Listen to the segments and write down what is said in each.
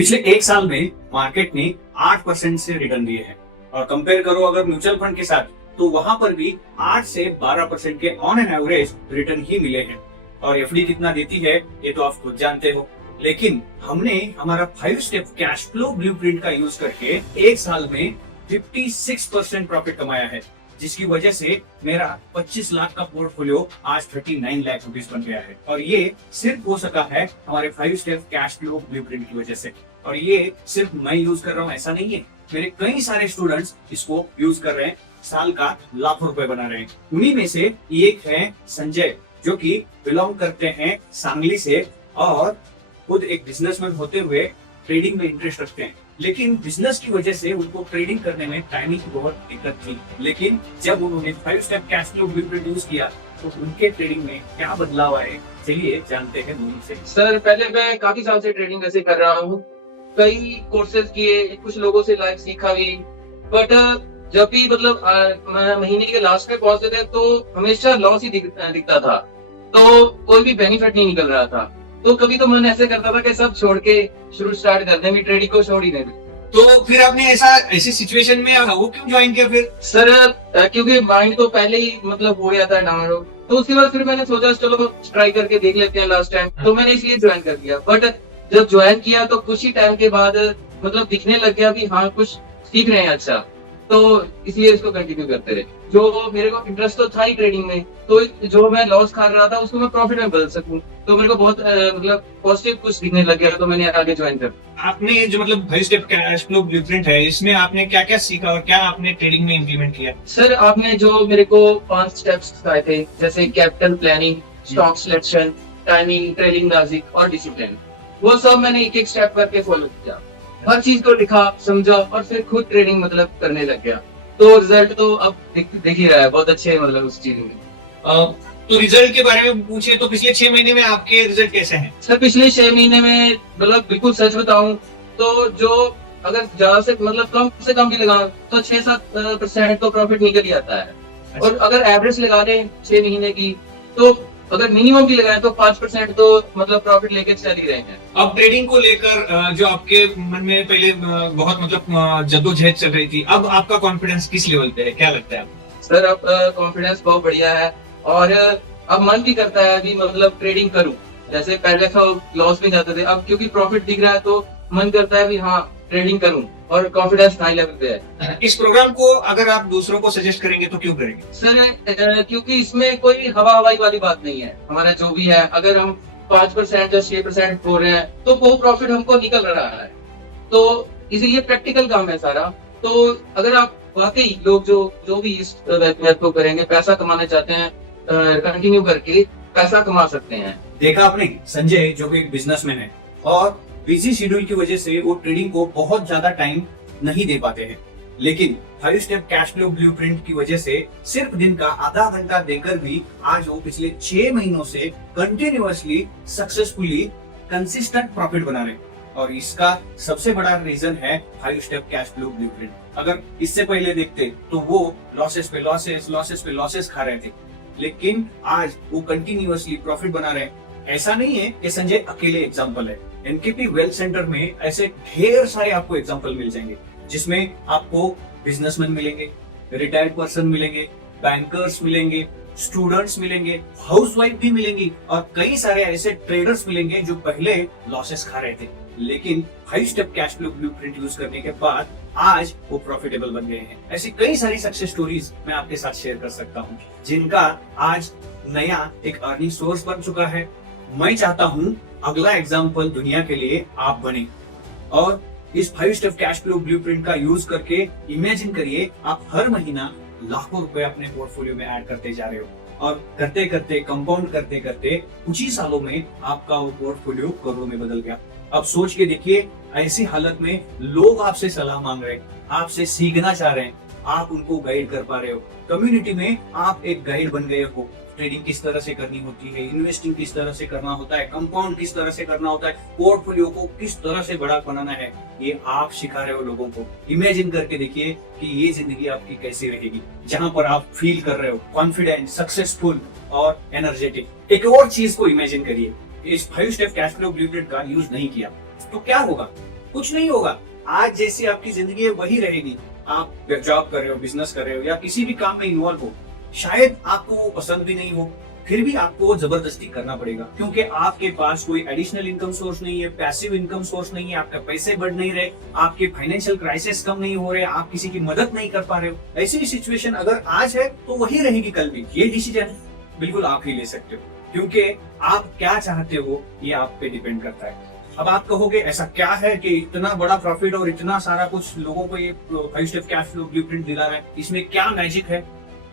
पिछले एक साल में मार्केट ने 8% से रिटर्न दिए हैं और कंपेयर करो अगर म्यूचुअल फंड के साथ तो वहां पर भी 8 से 12% के ऑन एन एवरेज रिटर्न ही मिले हैं। और एफडी कितना देती है ये तो आप खुद जानते हो, लेकिन हमने हमारा 5 स्टेप कैश फ्लो ब्लूप्रिंट का यूज करके एक साल में 56% प्रॉफिट कमाया है, जिसकी वजह से मेरा 25 लाख का पोर्टफोलियो आज 39 लाख रुपीस बन गया है। और ये सिर्फ हो सका है हमारे 5 स्टेप कैश फ्लो ब्लूप्रिंट की वजह से। और ये सिर्फ मैं यूज कर रहा हूँ ऐसा नहीं है, मेरे कई सारे स्टूडेंट्स इसको यूज कर रहे हैं, साल का लाखों रुपए बना रहे हैं। उन्हीं में से एक है संजय, जो कि बिलोंग करते हैं सांगली से और खुद एक बिजनेसमैन होते हुए ट्रेडिंग में इंटरेस्ट रखते हैं। लेकिन बिजनेस की वजह से उनको ट्रेडिंग करने में टाइमिंग की बहुत दिक्कत थी, लेकिन जब उन्होंने 5 step cash flow blueprint use किया तो उनके ट्रेडिंग में क्या बदलाव आए, चलिए जानते हैं दोनों से। सर पहले मैं काफी साल से ट्रेडिंग ऐसे कर रहा हूँ, कई कोर्सेज किए, कुछ लोगों से लाइव सीखा भी, बट जब भी महीने के लास्ट में पहुंचते थे तो हमेशा लॉस ही दिखता था, तो कोई भी बेनिफिट नहीं निकल रहा था। तो कभी तो मन ऐसे करता था कि सब छोड़ के शुरू स्टार्ट कर दें, ट्रेडिंग को छोड़ ही दें। तो फिर आपने ऐसी सिचुएशन में वो क्यों ज्वाइन किया फिर? सर क्योंकि माइंड तो पहले ही हो गया था डाउन, तो उसके बाद फिर मैंने सोचा चलो ट्राई करके देख लेते हैं लास्ट टाइम, तो मैंने इसलिए ज्वाइन कर दिया। बट जब ज्वाइन किया तो कुछ ही टाइम के बाद दिखने लग गया कि हाँ कुछ सीख रहे हैं अच्छा, तो इसलिए इसको कंटिन्यू करते रहे। जो मेरे को इंटरेस्ट तो था ही ट्रेडिंग में, तो जो मैं लॉस खा रहा था उसको मैं प्रॉफिट में बदल सकूं, तो मेरे को बहुत पॉजिटिव कुछ दिखने लग गया, तो मैंने आगे ज्वाइन कर। आपने जो 5 स्टेप कैश फ्लो ब्लूप्रिंट है, इसमें आपने क्या क्या सीखा और क्या आपने ट्रेडिंग में इम्प्लीमेंट किया? सर आपने जो मेरे को 5 स्टेप्स बताए थे, जैसे capital planning, stock selection, timing, trading logic और डिसिप्लिन, वो सब मैंने एक एक स्टेप करके फॉलो किया, हर चीज को लिखा, समझा और फिर खुद ट्रेडिंग करने लग गया। तो रिजल्ट तो अब देख ही रहा है, बहुत अच्छे उस चीज में। तो रिजल्ट के बारे में पूछे तो पिछले 6 महीने में आपके रिजल्ट कैसे हैं? सर पिछले 6 महीने में बिल्कुल सच बताऊं तो जो अगर ज्यादा से कम से कम भी लगाऊं तो 6-7% तो प्रॉफिट निकल ही आता है। और अगर एवरेज लगा दें 6 महीने की, तो अगर मिनिमम भी लगाएं तो 5% तो प्रॉफिट लेके चल ही रहे हैं। अब ट्रेडिंग को लेकर जो आपके मन में पहले बहुत जद्दोजहद चल रही थी, अब आपका कॉन्फिडेंस किस लेवल पे है, क्या लगता है? सर अब कॉन्फिडेंस बहुत बढ़िया है और अब मन भी करता है कि ट्रेडिंग करूं। जैसे पहले तो लॉस में जाते थे, अब क्योंकि प्रॉफिट दिख रहा है तो मन करता है कि हाँ ट्रेडिंग करूं, और कॉन्फिडेंस हाई लेवल पे है। इस प्रोग्राम को अगर आप दूसरों को सजेस्ट करेंगे तो क्यों करेंगे? सर क्योंकि इसमें कोई हवाई वाली बात नहीं है। हमारा जो भी है, अगर हम 5% या 6% हो रहे हैं तो वो प्रॉफिट हमको निकल रहा है, तो इसीलिए प्रैक्टिकल काम है सारा। तो अगर आप वाकई लोग जो भी इस वेब को करेंगे, पैसा कमाना चाहते हैं, कंटिन्यू करके पैसा कमा सकते हैं। देखा आपने, संजय जो कि एक बिजनेसमैन है और बिजी शेड्यूल की वजह से वो ट्रेडिंग को बहुत ज्यादा टाइम नहीं दे पाते हैं, लेकिन 5 स्टेप कैश फ्लो ब्लूप्रिंट की वजह से सिर्फ दिन का आधा घंटा देकर भी आज वो पिछले 6 महीनों से कंटिन्यूअसली सक्सेसफुली कंसिस्टेंट प्रॉफिट बना रहे हैं। और इसका सबसे बड़ा रीजन है 5 स्टेप कैश फ्लो ब्लूप्रिंट। अगर इससे पहले देखते तो वो लॉसेस पे लॉसेस खा रहे थे, लेकिन आज वो कंटिन्यूअसली प्रॉफिट बना रहे हैं। ऐसा नहीं है कि संजय अकेले एग्जांपल है, एनकेपी वेल्थ सेंटर में ऐसे ढेर सारे आपको एग्जांपल मिल जाएंगे, जिसमें आपको बिजनेसमैन मिलेंगे, रिटायर्ड पर्सन मिलेंगे, बैंकर्स मिलेंगे, स्टूडेंट्स मिलेंगे, हाउसवाइफ भी मिलेंगी और कई सारे ऐसे ट्रेडर्स मिलेंगे जो पहले लॉसेस खा रहे थे, लेकिन 5 step cash flow blueprint use करने के बाद आज वो प्रॉफिटेबल बन गए हैं। ऐसी कई सारी सक्सेस स्टोरीज मैं आपके साथ शेयर कर सकता हूँ, जिनका आज नया एक अर्निंग सोर्स बन चुका है। मैं चाहता हूँ अगला एग्जाम्पल दुनिया के लिए आप बने और इस 5 स्टेप कैश फ्लो ब्लूप्रिंट का यूज करके इमेजिन करिए आप हर महीना लाखों रुपए अपने पोर्टफोलियो में ऐड करते जा रहे हो और करते करते कंपाउंड करते करते कुछ ही सालों में आपका वो पोर्टफोलियो करोड़ों में बदल गया। अब सोच के देखिए, ऐसी हालत में लोग आपसे सलाह मांग रहे हैं, आपसे सीखना चाह रहे हैं, आप उनको गाइड कर पा रहे हो। कम्युनिटी में आप एक गाइड बन गए हो, ट्रेडिंग किस तरह से करनी होती है, इन्वेस्टिंग किस तरह से करना होता है, कंपाउंड किस तरह से करना होता है, पोर्टफोलियो को किस तरह से बड़ा बनाना है, ये आप सिखा रहे हो लोगों को। इमेजिन करके देखिए कि ये जिंदगी आपकी कैसी रहेगी, जहां पर आप फील कर रहे हो कॉन्फिडेंट, सक्सेसफुल और एनर्जेटिक। एक और चीज को इमेजिन करिए, इस 5 स्टेप कैश फ्लो ब्लूप्रिंट का यूज नहीं किया तो क्या होगा? कुछ नहीं होगा। आज जैसी आपकी जिंदगी है वही रहेगी। आप जॉब कर रहे हो, बिजनेस कर रहे हो या किसी भी काम में इन्वॉल्व हो, शायद आपको वो पसंद भी नहीं हो, फिर भी आपको वो जबरदस्ती करना पड़ेगा, क्योंकि आपके पास कोई एडिशनल इनकम सोर्स नहीं है, पैसिव इनकम सोर्स नहीं है, आपका पैसे बढ़ नहीं रहे, आपके फाइनेंशियल क्राइसिस कम नहीं हो रहे, आप किसी की मदद नहीं कर पा रहे हो। ऐसी सिचुएशन अगर आज है तो वही रहेगी कल भी। ये डिसीजन बिल्कुल आप ही ले सकते हो, क्योंकि आप क्या चाहते हो ये आप पे डिपेंड करता है। अब आप कहोगे ऐसा क्या है कि इतना बड़ा प्रॉफिट और इतना सारा कुछ लोगों को ये 5 स्टेप कैश फ्लो ब्लूप्रिंट दिला रहा है, इसमें क्या मैजिक है?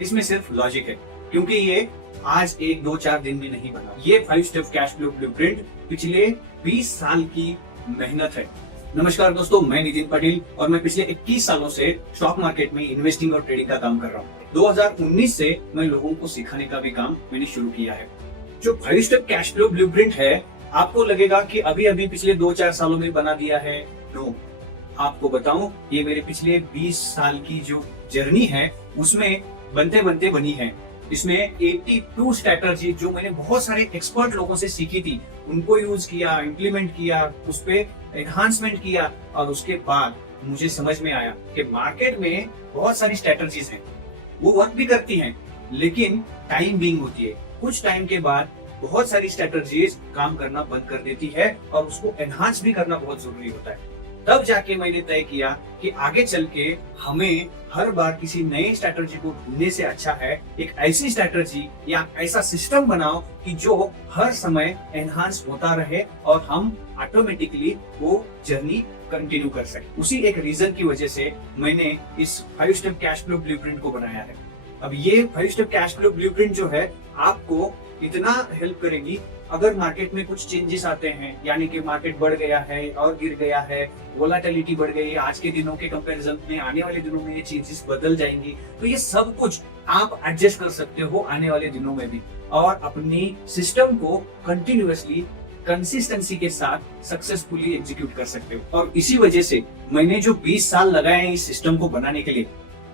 इसमें सिर्फ लॉजिक है, क्योंकि ये आज 1-2-4 दिन में नहीं बना। ये 5 स्टेप कैश फ्लो ब्लूप्रिंट पिछले 20 साल की मेहनत है। नमस्कार दोस्तों, मैं नितिन पाटिल और मैं पिछले 21 सालों से स्टॉक मार्केट में इन्वेस्टिंग और ट्रेडिंग का काम कर रहा हूँ। 2019 से मैं लोगों को सिखाने का भी काम मैंने शुरू किया है। जो 5 स्टेप कैश फ्लो ब्लूप्रिंट है, आपको लगेगा कि अभी अभी पिछले 2-4 सालों में बना दिया है। नो, आपको बताऊं, ये मेरे पिछले 20 साल की जो जर्नी है उसमें बनते बनते बनी है। इसमें 82 स्ट्रैटेजी जो मैंने बहुत सारे एक्सपर्ट लोगों से सीखी थी, उनको यूज किया, इम्प्लीमेंट किया, उस पे एनहांसमेंट किया, और उसके बाद मुझे समझ में आया कि मार्केट में बहुत सारी स्ट्रैटेजीज हैं, वो वर्क भी करती हैं, लेकिन टाइम बीइंग होती है। कुछ टाइम के बाद बहुत सारी स्ट्रैटेजीज काम करना बंद कर देती है और उसको एनहांस भी करना बहुत जरूरी होता है। तब जाके मैंने तय किया कि आगे चल के हमें हर बार किसी नए स्ट्रैटेजी को ढूंढने से अच्छा है एक ऐसी स्ट्रैटेजी या ऐसा सिस्टम बनाओ कि जो हर समय एनहांस होता रहे और हम ऑटोमेटिकली वो जर्नी कंटिन्यू कर सके। उसी एक रीजन की वजह से मैंने इस 5 स्टेप कैश फ्लो ब्लूप्रिंट को बनाया है। अब ये 5 स्टेप कैश फ्लो ब्लूप्रिंट जो है आपको इतना हेल्प करेगी, अगर मार्केट में कुछ चेंजेस आते हैं, यानी कि मार्केट बढ़ गया है और गिर गया है, वोलेटिलिटी बढ़ गई है, आज के दिनों के कंपैरिजन में आने वाले दिनों में ये चेंजेस बदल जाएंगी, तो ये सब कुछ आप एडजस्ट कर सकते हो आने वाले दिनों में भी, और अपनी सिस्टम को कंटिन्यूअसली कंसिस्टेंसी के साथ सक्सेसफुली एग्जीक्यूट कर सकते हो। और इसी वजह से मैंने जो 20 साल लगाए हैं इस सिस्टम को बनाने के लिए,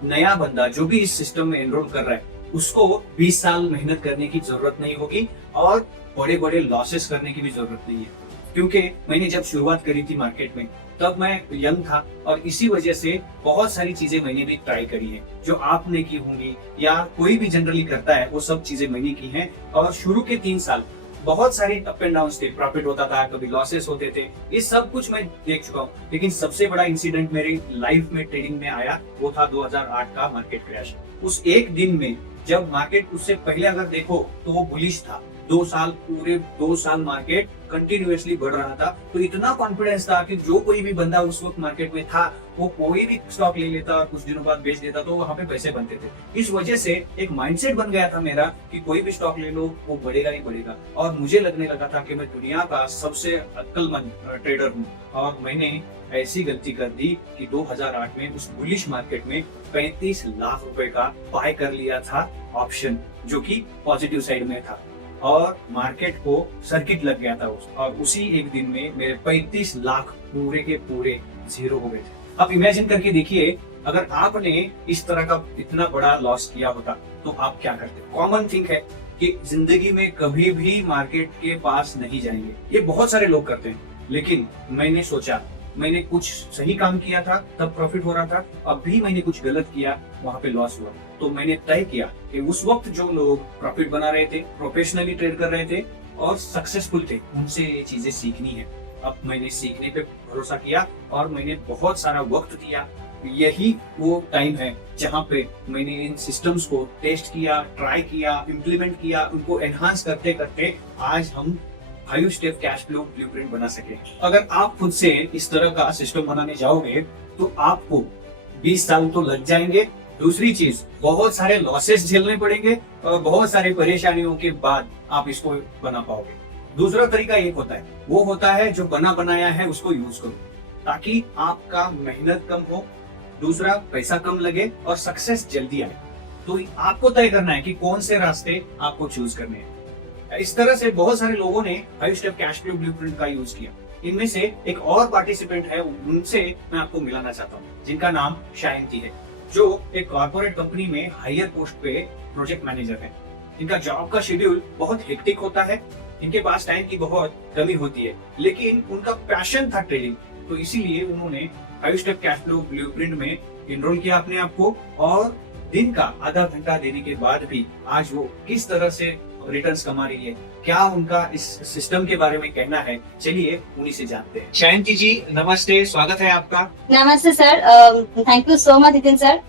नया बंदा जो भी इस सिस्टम में एनरोल कर रहा है उसको 20 साल मेहनत करने की जरूरत नहीं होगी और बड़े बड़े लॉसेस करने की भी जरूरत नहीं है, क्योंकि मैंने जब शुरुआत करी थी मार्केट में तब मैं यंग था और इसी वजह से बहुत सारी चीजें मैंने भी ट्राई करी है जो आपने की होंगी या कोई भी जनरली करता है, वो सब चीजें मैंने की हैं। और शुरू के 3 साल बहुत सारे अप एंड डाउन थे, प्रॉफिट होता था, कभी लॉसेस होते थे, ये सब कुछ मैं देख चुका हूँ। लेकिन सबसे बड़ा इंसिडेंट मेरी लाइफ में ट्रेडिंग में आया वो था 2008 का मार्केट क्रैश। उस एक दिन में जब मार्केट उससे पहले अगर देखो तो वो बुलिश था, 2 साल पूरे 2 साल मार्केट कंटिन्यूअसली बढ़ रहा था, तो इतना कॉन्फिडेंस था कि जो कोई भी बंदा उस वक्त मार्केट में था वो कोई भी स्टॉक ले लेता और कुछ दिनों बाद बेच देता, तो वहां पे पैसे बनते थे। इस वजह से एक माइंडसेट बन गया था मेरा कि कोई भी स्टॉक ले लो वो बढ़ेगा ही बढ़ेगा, और मुझे लगने लगा था कि मैं दुनिया का सबसे अक्लमंद ट्रेडर हूँ। और मैंने ऐसी गलती कर दी कि 2008 में उस बुलिश मार्केट में 35 लाख रुपए का बाय कर लिया था ऑप्शन, जो कि पॉजिटिव साइड में था, और मार्केट को सर्किट लग गया था और उसी एक दिन में मेरे 35 लाख पूरे के पूरे जीरो हो गए थे। अब इमेजिन करके देखिए, अगर आपने इस तरह का इतना बड़ा लॉस किया होता तो आप क्या करते? कॉमन थिंग है कि जिंदगी में कभी भी मार्केट के पास नहीं जाएंगे, ये बहुत सारे लोग करते हैं, लेकिन मैंने सोचा, मैंने कुछ सही काम किया था तब प्रॉफिट हो रहा था, अब भी मैंने कुछ गलत किया वहां पे लॉस हुआ, तो मैंने तय किया कि उस वक्त जो लोग प्रॉफिट बना रहे थे, प्रोफेशनली ट्रेड कर रहे थे और सक्सेसफुल थे, उनसे ये चीजें सीखनी है। अब मैंने सीखने पे भरोसा किया और मैंने बहुत सारा वक्त दिया। यही वो टाइम है जहाँ पे मैंने इन सिस्टम्स को टेस्ट किया, ट्राई किया, इम्प्लीमेंट किया, उनको एनहांस करते करते आज हम 5 स्टेप कैश फ्लो ब्लूप्रिंट बना सके। अगर आप खुद से इस तरह का सिस्टम बनाने जाओगे तो आपको 20 साल तो लग जाएंगे। दूसरी चीज, बहुत सारे लॉसेस झेलने पड़ेंगे और बहुत सारे परेशानियों के बाद आप इसको बना पाओगे। दूसरा तरीका एक होता है, वो होता है जो बना बनाया है उसको यूज करो, ताकि आपका मेहनत कम हो, दूसरा पैसा कम लगे और सक्सेस जल्दी आए। तो आपको तय करना है कि कौन से रास्ते आपको चूज करने हैं। इस तरह से बहुत सारे लोगों ने 5 स्टेप कैश फ्लो ब्लूप्रिंट का यूज किया। इनमें से एक और पार्टिसिपेंट है, उनसे मैं आपको मिलाना चाहता हूँ, जिनका नाम शायंती है, जो एक कॉर्पोरेट कंपनी में हायर पोस्ट पे प्रोजेक्ट मैनेजर है। इनका जॉब का शेड्यूल बहुत हेक्टिक होता है, इनके पास टाइम की बहुत कमी होती है, लेकिन उनका पैशन था ट्रेडिंग। तो इसीलिए उन्होंने 5 स्टेप कैश फ्लो ब्लूप्रिंट में एनरोल किया अपने आप को, और दिन का आधा घंटा देने के बाद भी आज वो किस तरह से रिटर्न्स कमा रही है, क्या उनका इस सिस्टम के बारे में कहना है, चलिए उन्हीं से जानते हैं। शायंती जी नमस्ते, स्वागत है आपका। नमस्ते sir, thank you so much Nitin sir.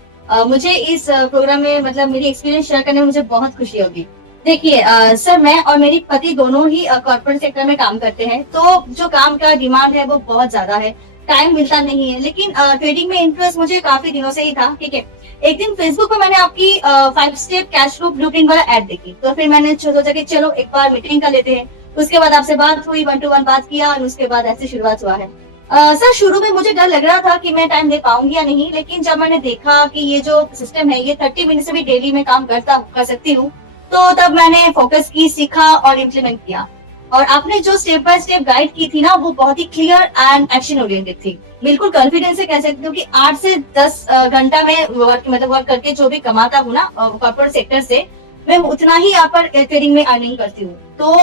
मुझे इस प्रोग्राम में मतलब मेरी एक्सपीरियंस शेयर करने में मुझे बहुत खुशी होगी। देखिए सर, मैं और मेरे पति दोनों ही कॉर्पोरेट सेक्टर में काम करते हैं, तो जो काम का डिमांड है वो बहुत ज्यादा है, टाइम मिलता नहीं है। लेकिन ट्रेडिंग में इंटरेस्ट मुझे काफी दिनों से ही था। ठीक है, एक दिन फेसबुक पर मैंने आपकी 5 स्टेप कैश फ्लो ब्लूप्रिंट वाला ऐड देखी, तो फिर मैंने सोचा कि चलो एक बार मीटिंग कर लेते हैं। उसके बाद आपसे बात हुई, 1 to 1 बात किया, और उसके बाद ऐसे शुरुआत हुआ है। सर, शुरू में मुझे डर लग रहा था कि मैं टाइम दे पाऊंगी या नहीं, लेकिन जब मैंने देखा कि ये जो सिस्टम है ये 30 मिनट से भी डेली में काम कर सकती हूँ, तो तब मैंने फोकस की, सीखा और इम्प्लीमेंट किया। और आपने जो स्टेप बाय स्टेप गाइड की थी ना, वो बहुत ही क्लियर एंड एक्शन ओरिएंटेड थी। बिल्कुल कॉन्फिडेंस से कह सकती हूँ कि 8 से 10 घंटा में वर्क करके जो भी कमाता हूँ ना कॉर्पोरेट सेक्टर से, मैं उतना ही यहाँ पर ट्रेडिंग में अर्निंग करती हूँ। तो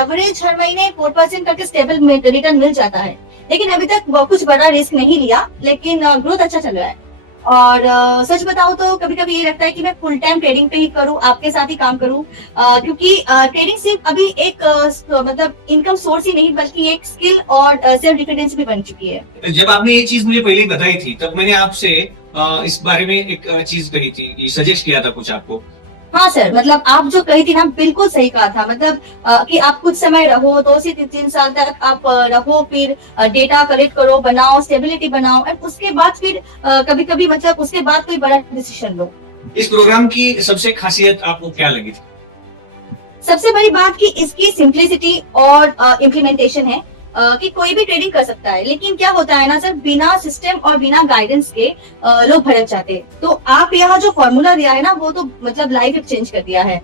एवरेज हर महीने 4% करके स्टेबल रिटर्न मिल जाता है। लेकिन अभी तक कुछ बड़ा रिस्क नहीं लिया, लेकिन ग्रोथ अच्छा चल रहा है। और सच बताऊं तो कभी कभी ये लगता है कि मैं फुल टाइम ट्रेडिंग पे ही करूं, आपके साथ ही काम करूं, क्योंकि ट्रेडिंग सिर्फ अभी एक मतलब इनकम सोर्स ही नहीं, बल्कि एक स्किल और सेल्फ डिफेंस भी बन चुकी है। जब आपने ये चीज मुझे पहले बताई थी, तब मैंने आपसे इस बारे में एक चीज कही थी, सजेस्ट किया था कुछ आपको। हाँ सर, मतलब आप जो कही थी ना, बिल्कुल सही कहा था। मतलब कि आप कुछ समय रहो, 2 से 3 साल तक आप रहो, फिर डेटा कलेक्ट करो, बनाओ, स्टेबिलिटी बनाओ, और उसके बाद फिर कभी कभी मतलब उसके बाद कोई बड़ा डिसीजन लो। इस प्रोग्राम की सबसे खासियत आपको क्या लगी थी? सबसे बड़ी बात कि इसकी सिंप्लिसिटी और इम्प्लीमेंटेशन है, कि कोई भी ट्रेडिंग कर सकता है। लेकिन क्या होता है ना सर, बिना सिस्टम और बिना गाइडेंस के लोग भटक जाते हैं। तो आप यहाँ जो फॉर्मूला दिया है ना, वो तो मतलब लाइफ चेंज कर दिया है।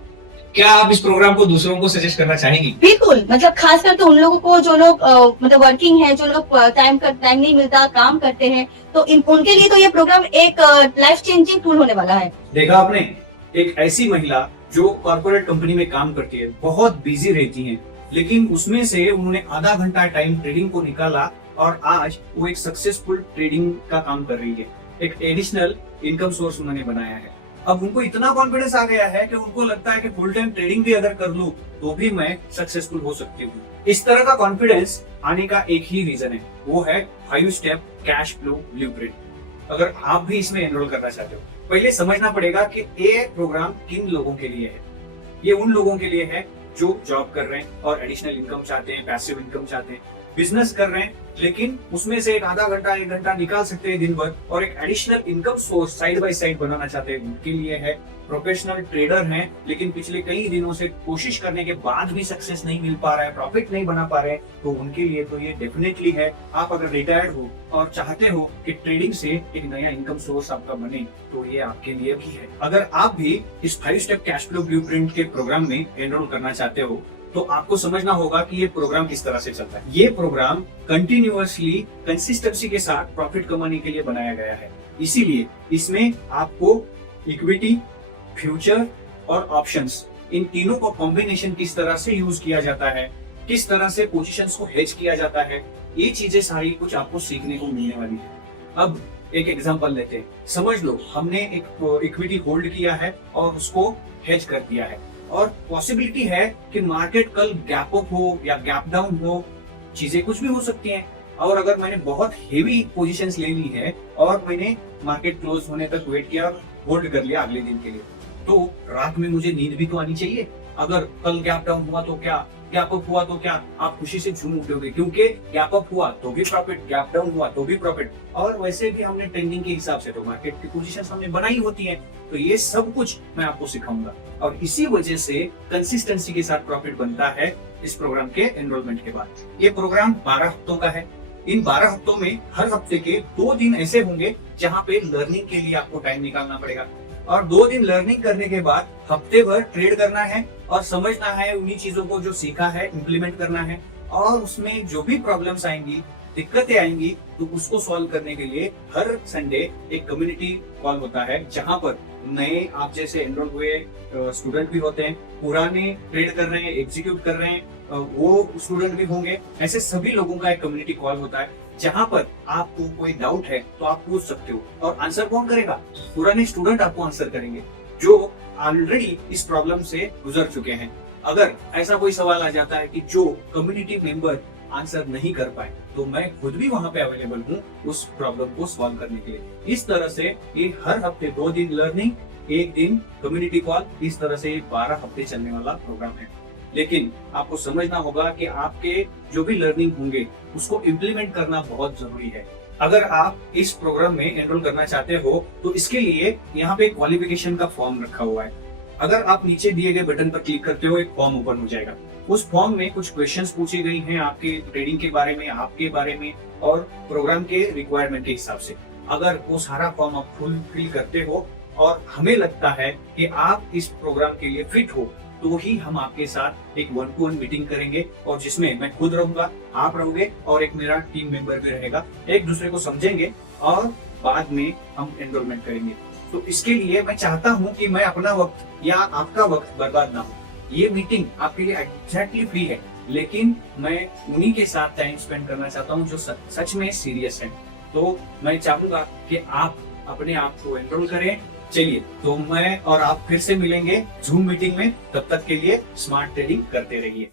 क्या आप इस प्रोग्राम को दूसरों को सजेस्ट करना चाहेंगी? बिल्कुल, मतलब खास करके उन लोगों को जो लोग मतलब वर्किंग है, जो लोग टाइम नहीं मिलता, काम करते हैं, तो उनके लिए तो ये प्रोग्राम एक लाइफ चेंजिंग टूल होने वाला है। देखा आपने, एक ऐसी महिला जो कॉर्पोरेट कंपनी में काम करती है, बहुत बिजी रहती है, लेकिन उसमें से उन्होंने आधा घंटा टाइम ट्रेडिंग को निकाला, और आज वो एक सक्सेसफुल ट्रेडिंग का काम कर रही है। एक एडिशनल इनकम सोर्स उन्होंने बनाया है। अब उनको इतना कॉन्फिडेंस आ गया है कि उनको लगता है कि फुल टाइम ट्रेडिंग भी अगर कर लूं तो भी मैं सक्सेसफुल हो सकती हूँ। इस तरह का कॉन्फिडेंस आने का एक ही रीजन है, वो है 5 स्टेप कैश फ्लो ब्लूप्रिंट। अगर आप भी इसमें एनरोल करना चाहते हो, पहले समझना पड़ेगा कि ये प्रोग्राम किन लोगों के लिए है। ये उन लोगों के लिए है जो जॉब कर रहे हैं और एडिशनल इनकम चाहते हैं, पैसिव इनकम चाहते हैं, बिजनेस कर रहे हैं लेकिन उसमें से एक आधा घंटा 1 घंटा निकाल सकते हैं दिन भर, और एक additional income source side by side बनाना चाहते हैं, उनके लिए है। प्रोफेशनल ट्रेडर हैं लेकिन पिछले कई दिनों से कोशिश करने के बाद भी सक्सेस नहीं मिल पा रहा है, प्रॉफिट नहीं बना पा रहे, तो उनके लिए तो ये डेफिनेटली है। आप अगर रिटायर्ड हो और चाहते हो कि ट्रेडिंग से एक नया इनकम सोर्स आपका बने, तो ये आपके लिए भी है। अगर आप भी इस 5 स्टेप कैश फ्लो ब्लूप्रिंट के प्रोग्राम में एनरोल करना चाहते हो, तो आपको समझना होगा कि ये प्रोग्राम किस तरह से चलता है। ये प्रोग्राम कंटिन्यूअसली कंसिस्टेंसी के साथ प्रॉफिट कमाने के लिए बनाया गया है। इसीलिए इसमें आपको इक्विटी, फ्यूचर और ऑप्शंस, इन तीनों को कॉम्बिनेशन किस तरह से यूज किया जाता है, किस तरह से पोजीशंस को हेज किया जाता है, ये चीजें सारी कुछ आपको सीखने को मिलने वाली है। अब एक एग्जांपल लेते हैं। समझ लो हमने एक इक्विटी होल्ड किया है और उसको हेज कर दिया है, और पॉसिबिलिटी है कि मार्केट कल गैप अप हो या गैप डाउन हो, चीजें कुछ भी हो सकती हैं। और अगर मैंने बहुत हेवी पोजीशंस ले ली है और मैंने मार्केट क्लोज होने तक वेट किया और होल्ड कर लिया अगले दिन के लिए, तो रात में मुझे नींद भी तो आनी चाहिए। अगर कल गैप डाउन हुआ तो क्या, गैप अप हुआ तो क्या, आप खुशी से झूम उठोगे, क्योंकि गैप अप हुआ तो भी प्रॉफिट, गैप डाउन हुआ तो भी प्रॉफिट। और वैसे भी हमने ट्रेंडिंग के हिसाब से तो मार्केट की पोजीशंस हमने बनाई होती हैं। तो ये सब कुछ मैं आपको सिखाऊंगा, और इसी वजह से कंसिस्टेंसी के साथ प्रॉफिट बनता है इस प्रोग्राम के एनरोलमेंट के बाद। ये प्रोग्राम 12 हफ्तों का है। इन 12 हफ्तों में हर हफ्ते के 2 दिन ऐसे होंगे जहां पे लर्निंग के लिए आपको टाइम निकालना पड़ेगा, और 2 दिन लर्निंग करने के बाद हफ्ते भर ट्रेड करना है और समझना है, उन्हीं चीजों को जो सीखा है इम्प्लीमेंट करना है, और उसमें जो भी प्रॉब्लम्स आएंगी, दिक्कतें आएंगी, तो उसको सॉल्व करने के लिए हर संडे एक कम्युनिटी कॉल होता है, जहां पर नए आप जैसे एनरोल हुए स्टूडेंट भी होते हैं, पुराने ट्रेड कर रहे हैं, एग्जीक्यूट कर रहे हैं वो स्टूडेंट भी होंगे। ऐसे सभी लोगों का एक कम्युनिटी कॉल होता है, जहां पर आपको कोई डाउट है तो आप पूछ सकते हो, और आंसर कौन करेगा? पुराने स्टूडेंट आपको आंसर करेंगे जो ऑलरेडी इस प्रॉब्लम से गुजर चुके हैं। अगर ऐसा कोई सवाल आ जाता है कि जो कम्युनिटी मेंबर आंसर नहीं कर पाए, तो मैं खुद भी वहां पे अवेलेबल हूँ उस प्रॉब्लम को सॉल्व करने के लिए। इस तरह से ये हर हफ्ते 2 दिन लर्निंग, 1 दिन कम्युनिटी कॉल, इस तरह से 12 हफ्ते चलने वाला प्रोग्राम है। लेकिन आपको समझना होगा कि आपके जो भी लर्निंग होंगे उसको इम्प्लीमेंट करना बहुत जरूरी है। अगर आप इस प्रोग्राम में एनरोल करना चाहते हो तो इसके लिए यहाँ पे क्वालिफिकेशन का फॉर्म रखा हुआ है। अगर आप नीचे दिए गए बटन पर क्लिक करते हो, एक फॉर्म ओपन हो जाएगा। उस फॉर्म में कुछ क्वेश्चंस पूछी गई हैं आपके ट्रेडिंग के बारे में, आपके बारे में और प्रोग्राम के रिक्वायरमेंट के हिसाब से। अगर वो सारा फॉर्म आप फुल फिल करते हो और हमें लगता है कि आप इस प्रोग्राम के लिए फिट हो, तो ही हम आपके साथ एक 1-to-1 मीटिंग करेंगे, और जिसमें मैं खुद रहूंगा, आप रहोगे और एक मेरा टीम मेंबर भी रहेगा। एक दूसरे को समझेंगे और बाद में हम एनरोलमेंट करेंगे। तो इसके लिए मैं चाहता हूं कि मैं अपना वक्त या आपका वक्त बर्बाद ना हो। ये मीटिंग आपके लिए एग्जैक्टली फ्री है, लेकिन मैं उन्हीं के साथ टाइम स्पेंड करना चाहता हूं जो सच में सीरियस है। तो मैं चाहूंगा कि आप अपने आप को एनरोल करें। चलिए, तो मैं और आप फिर से मिलेंगे जूम मीटिंग में। तब तक के लिए स्मार्ट ट्रेडिंग करते रहिए।